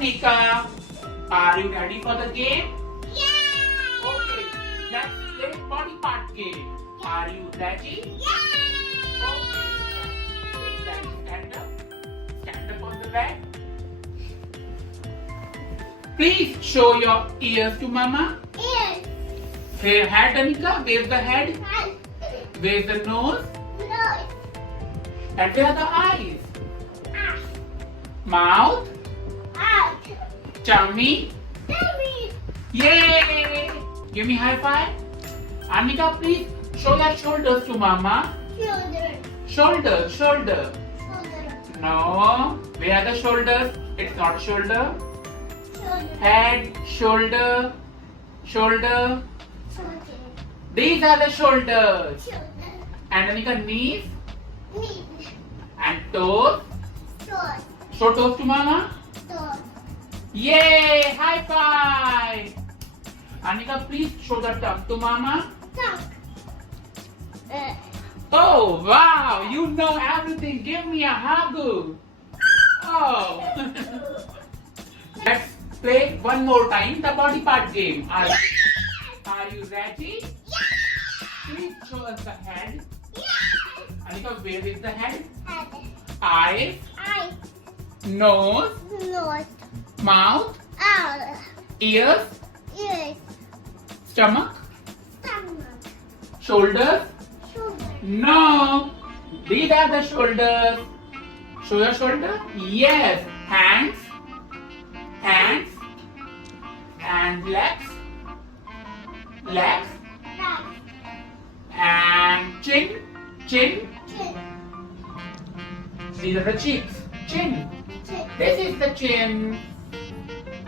Anika. Are you ready for the game? Yeah! Okay, let's play body part game. Are you ready? Yeah! Okay, then stand up. Stand up on the bed. Please show your ears to Mama. Ears. Where head, Anika? Where's the head? Hand. Where's the nose? Nose. And where are the eyes? Eye. Mouth? Eye. Tummy? Tummy. Yay! Give me high five. Anika, please show your shoulders to Mama. Shoulder. Shoulder, shoulder. Shoulder. No. Where are the shoulders? It's not shoulder. Shoulder. Head, shoulder, shoulder. Shoulder. These are the shoulders. Shoulder. And Anika, knees Knee. and toes. Toe. Show toes to Mama. Toe. Yay! High five! Anika, please show the tongue to Mama. Tongue. Oh, wow! You know everything. Give me a hug. Oh. Let's play one more time the body part game. Are you ready? Please show us the head. Anika, where is the head? Head. Eyes, Eye. nose, Nose. mouth, Eye. ears, Ears. stomach, Stomach. shoulders. Shoulder. No. These are the shoulders. Show your shoulder. Yes. Hands. Hands. And legs. Legs. Back. And chin. Chin. Chin. These are the cheeks. Chin. Chin. This is the chin.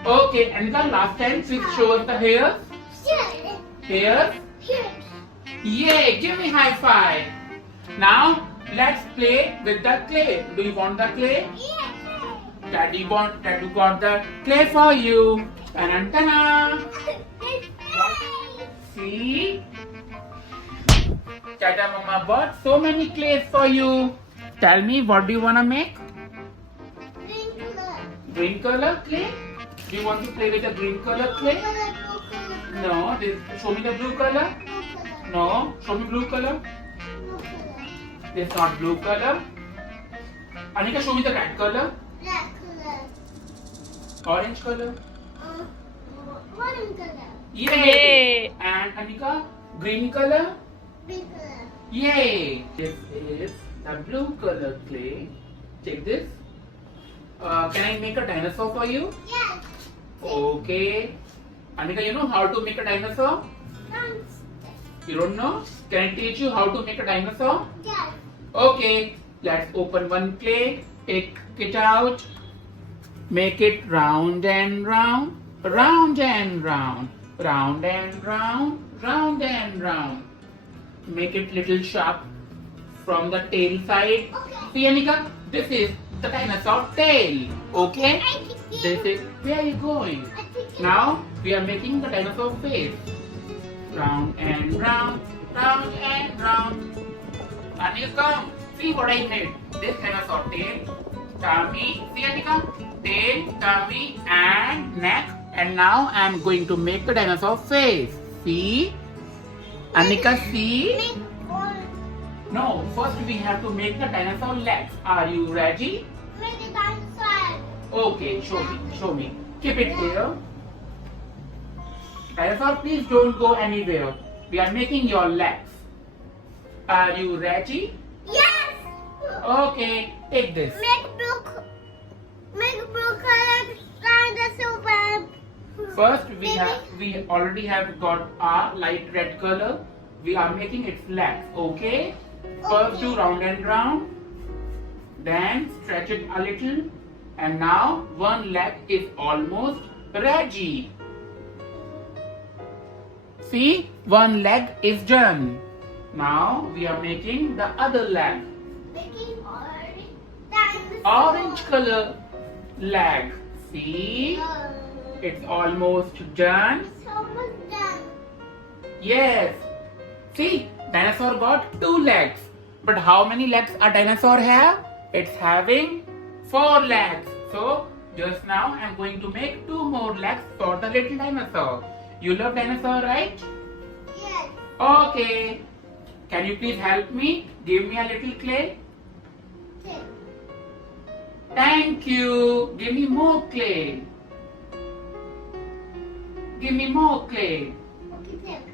Okay. And the last time, please show us the hair. Chin. Hair. Chin. Yay! Give me high five. Now let's play with the clay. Do you want the clay? Yes. Daddy got the clay for you. Ta-da! See? Tata Mama bought so many clays for you. Tell me, what do you want to make? Green color. Green color clay? Do you want to play with the green color clay? Blue color. No. Show me the blue color. No. Show me blue color. Blue color. It's not blue color. Anika, show me the red color. Black color. Orange color. Orange color. Yay! And Anika, green color. Green color. Yay! This is the blue color clay. Take this. Can I make a dinosaur for you? Yes. Okay. Anika, you know how to make a dinosaur? Dance. You don't know? Can I teach you how to make a dinosaur? Yes. Okay. Let's open one clay. Take it out. Make it round and round. Round and round. Round and round. Round and round. Make it little sharp from the tail side. Okay. See, Anika, this is the dinosaur tail. Okay? This is where are you going? Now we are making the dinosaur face. Round and round, round and round. Anika, come. See what I made. This dinosaur tail, tummy. See, Anika? Tail, tummy, and neck. And now I am going to make the dinosaur face. See? Anika, see? Make one. No, first we have to make the dinosaur legs. Are you ready? Make a dinosaur. Okay, show me, show me. Keep it there. Dinosaur, please don't go anywhere. We are making your legs. Are you ready? Yes. Okay, take this. Make blue color dinosaur. First, we already have got our light red color. We are making its legs. Okay. First do round and round. Then stretch it a little. And now one leg is almost ready. See, one leg is done. Now we are making the other leg. Making orange dinosaur. Orange color leg. See, it's almost done. It's almost done. Yes. See, dinosaur got 2 legs. But how many legs a dinosaur have? It's having 4 legs. So Just now I'm going to make 2 more legs for the little dinosaur. You love dinosaur, right? Yes. Okay. Can you please help me? Give me a little clay. Okay. Thank you. Give me more clay. Give me more clay. Okay, take.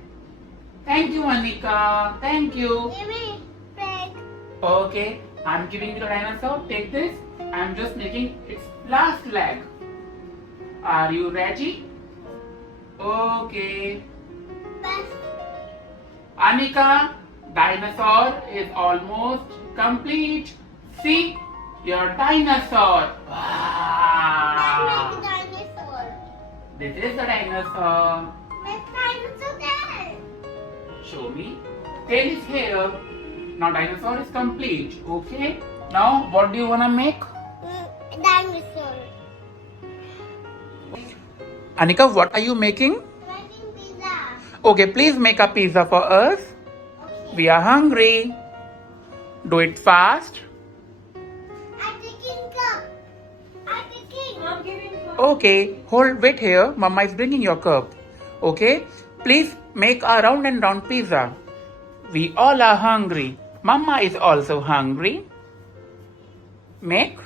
Thank you, Anika. Thank you. Give me break. Okay, I'm giving you the dinosaur. Take this. I'm just making its last leg. Are you ready? Okay. Best. Anika, dinosaur is almost complete. See your dinosaur. That Wow. make dinosaur. This is the dinosaur. Make dinosaur there. Show me. Tail is here. Now dinosaur is complete. Okay. Now what do you wanna make? Dinosaur. Anika, what are you making? Making pizza. Okay, please make a pizza for us. Okay. We are hungry. Do it fast. I'm taking cup. I'm taking. I'm giving cup. Okay, wait here. Mama is bringing your cup. Okay, please make a round and round pizza. We all are hungry. Mama is also hungry. Make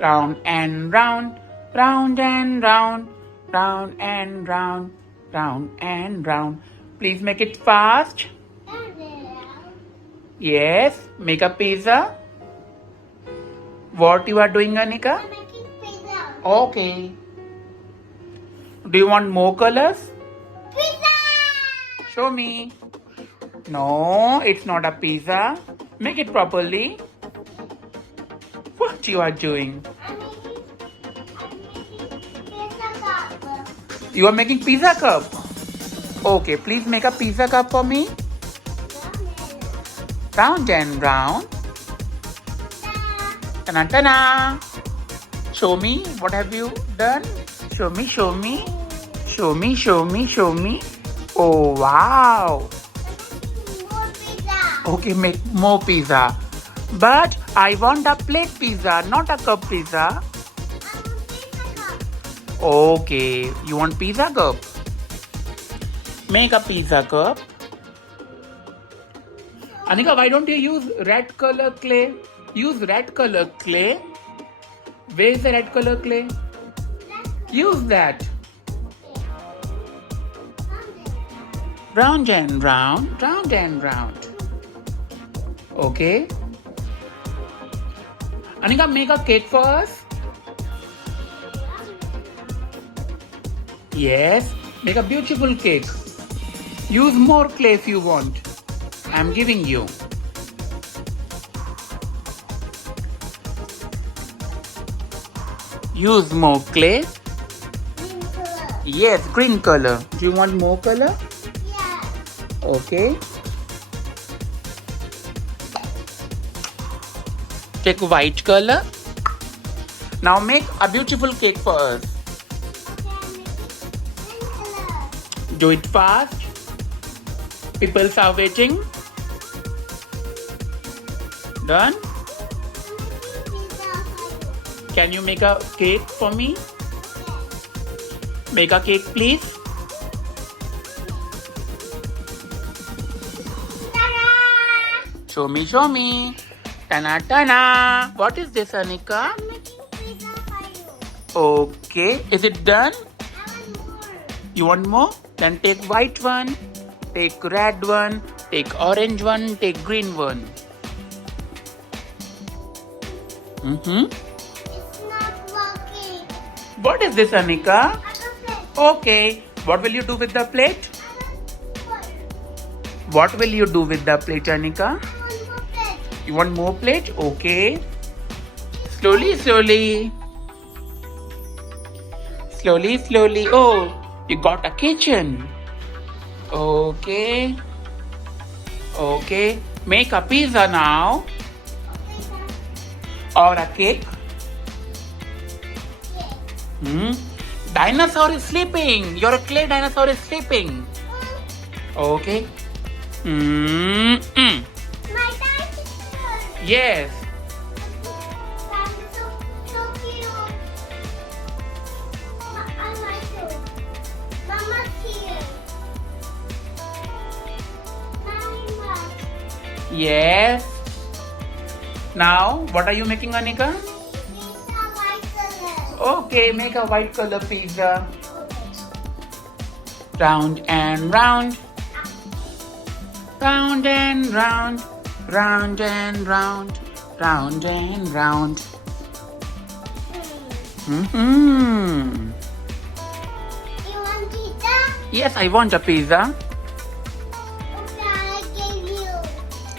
round and round, round and round, round and round, round and round. Please make it fast. Yes, make a pizza. What you are doing, Anika? I'm making pizza. Okay. Do you want more colors? Pizza. Show me. No, it's not a pizza. Make it properly. What you are doing? I'm making pizza cup. You are making pizza cup. Okay, please make a pizza cup for me. Round and round. Tana tana. Show me. What have you done? Show me, show me. Show me, show me, show me. Oh, wow. More pizza. Okay, make more pizza. But I want a plate pizza, not a cup pizza. I want pizza cup. Okay, you want pizza cup? Make a pizza cup. Anika, why don't you use red color clay? Use red color clay. Where is the red color clay? Use that. Round and round, round and round. Okay. Anika, make a cake for us. Yes, make a beautiful cake. Use more clay if you want. I'm giving you. Use more clay. Green color. Yes, green color. Do you want more color? Yeah. Okay. Take white color. Now make a beautiful cake for us. Okay, I'm making green color. Do it fast. People are waiting. Done? Pizza for you. Can you make a cake for me? Okay. Make a cake, please. Ta-da! Show me, show me. Tana tana. What is this, Anika? I'm making pizza for you. Okay. Is it done? I want more. You want more? Then take white one. Take red one. Take orange one. Take green one. It's not working. What is this, Anika? I can play. Okay. What will you do with the plate? I want more. What will you do with the plate, Anika? I want more plate. You want more plate? Okay. Slowly, slowly. Slowly, slowly. Oh, you got a kitchen. Okay. Okay. Make a pizza now. Or a cake. Dinosaur is sleeping. Your clay dinosaur is sleeping. Okay. My dinosaur. Yes. Dinosaur so Yes. Now, what are you making, Anika? Pizza white color. Okay, make a white color pizza. Round and round. Round and round. Round and round. Round and round. Mm-hmm. You want pizza? Yes, I want a pizza. Okay, I give you.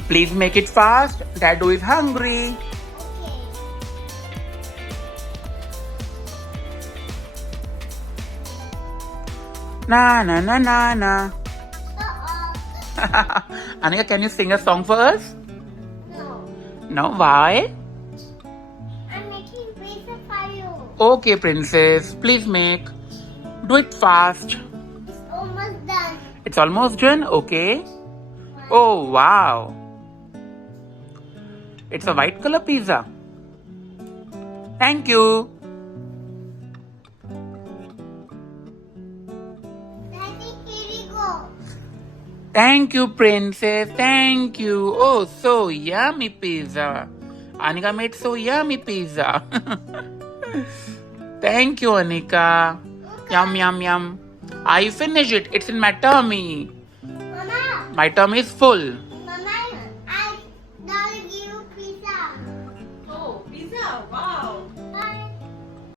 Please make it fast. Dadu is hungry. Okay. Na na na na na. Uh-oh. Anika, can you sing a song for us? No. No, why? I'm making pizza for you. Okay, princess, please make. Do it fast. It's almost done. It's almost done, okay? Oh, wow. It's a white color pizza. Thank you. Daddy, here you go. Thank you, princess. Thank you. Oh, so yummy pizza. Anika made so yummy pizza. Thank you, Anika. Yum, yum, yum. I finished it. It's in my tummy. Mama, My tummy is full.